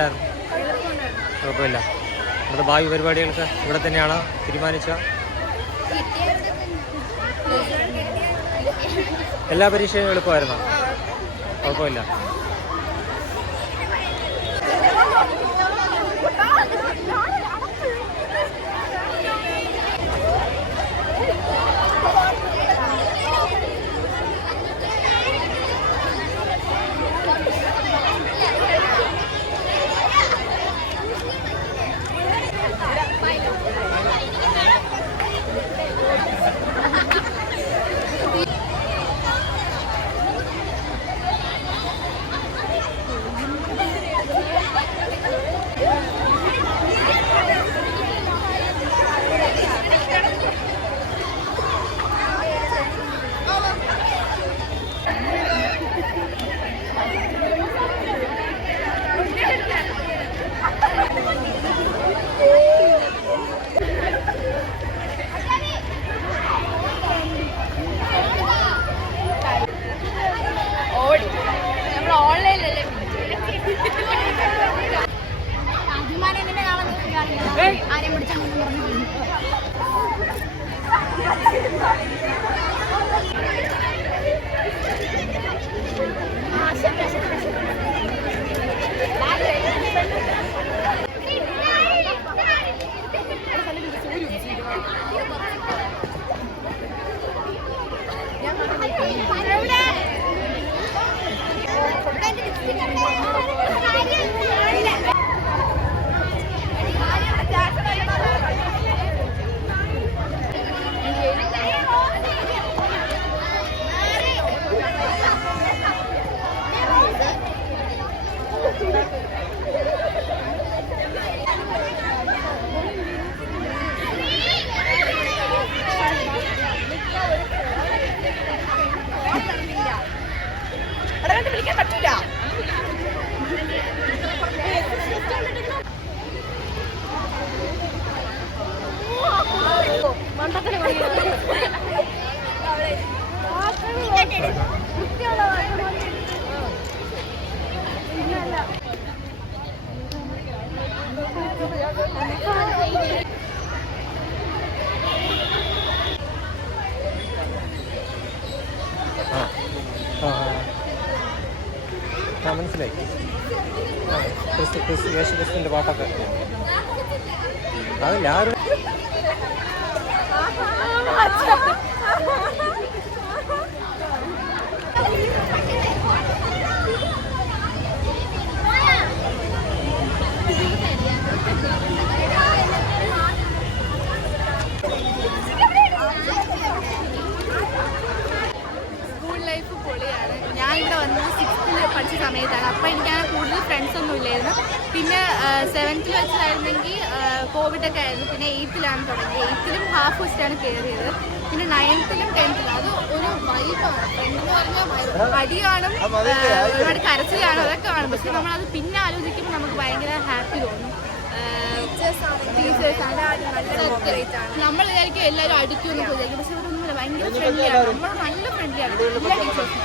ഉണ്ടായിരുന്നു? കുഴപ്പമില്ല. നമ്മുടെ ഭാവി പരിപാടികൾക്ക് ഇവിടെ തന്നെയാണ് തീരുമാനിച്ച? എല്ലാ പരീക്ഷയും എളുപ്പമായിരുന്നോ? കുഴപ്പമില്ല. മനസ്സിലായി. യേശുക്രിസ്തുവിന്റെ പാട്ടൊക്കെ അതല്ല ആരും പഠിച്ച സമയത്താണ്. അപ്പോൾ എനിക്കങ്ങനെ കൂടുതൽ ഫ്രണ്ട്സൊന്നും ഇല്ലായിരുന്നു. പിന്നെ 7th വെച്ചായിരുന്നെങ്കിൽ കോവിഡൊക്കെ ആയിരുന്നു. പിന്നെ 8th തുടങ്ങി. 8th ഹാഫ് വെച്ചിട്ടാണ് കയറിയത്. പിന്നെ 9th 10th അത് ഒരു വൈബാണ്. എന്ന് പറഞ്ഞാൽ അടി കാണും, ഒരുപാട് കരച്ചിൽ കാണും, അതൊക്കെ കാണും. പക്ഷെ നമ്മളത് പിന്നെ ആലോചിക്കുമ്പോൾ നമുക്ക് ഭയങ്കര ഹാപ്പി തോന്നും. നമ്മൾ വിചാരിക്കും എല്ലാവരും അടിക്കുമെന്നൊക്കെ വിചാരിക്കും. പക്ഷെ അതൊന്നുമില്ല, ഭയങ്കര ഫ്രണ്ട്ലിയാണ്. നമ്മൾ നല്ല ഫ്രണ്ട്ലിയാണ് എല്ലാ ടീച്ചേഴ്സും.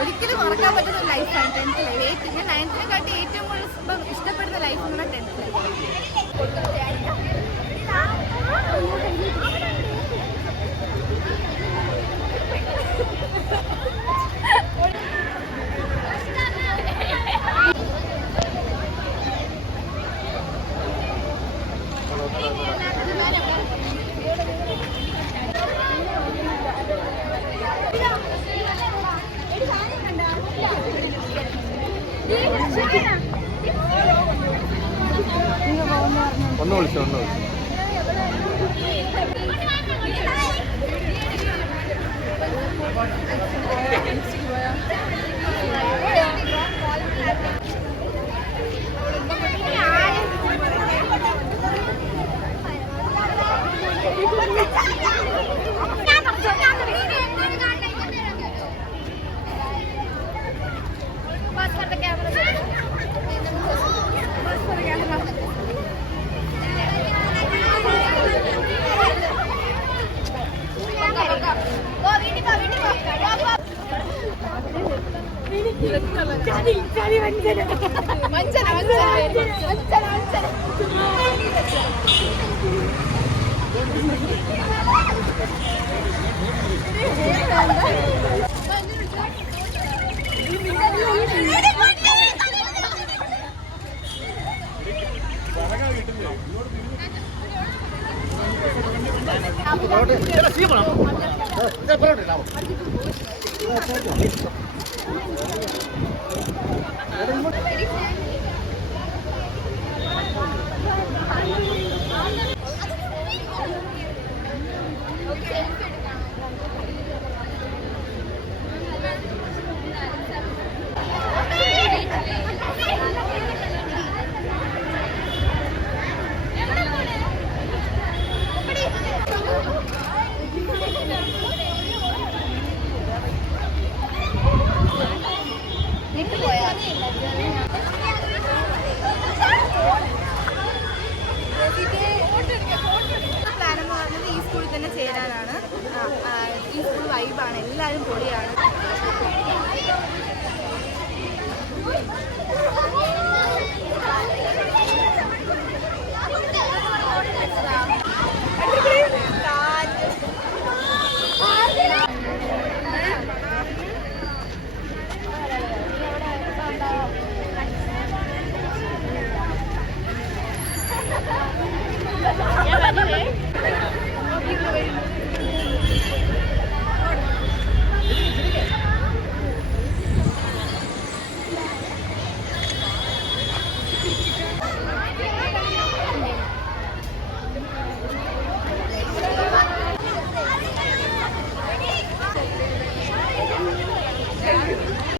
ഒരിക്കലും മറക്കാൻ പറ്റുന്ന ലൈഫാണ് 10th ലൈഫ്. ഞാൻ 9th ഏറ്റവും കൂടുതൽ ഇഷ്ടപ്പെടുന്ന ലൈഫ് എന്ന് പറഞ്ഞാൽ 10th ലൈഫ്. ഒന്ന് വിളിച്ചു വഞ്ചന പ്ലാനെന്ന് പറഞ്ഞത് ഈ സ്കൂളിൽ തന്നെ ചേരാനാണ്. ഈ സ്കൂൾ വൈബാണ്, എല്ലാവരും പൊളിയാണ്. ഞാൻ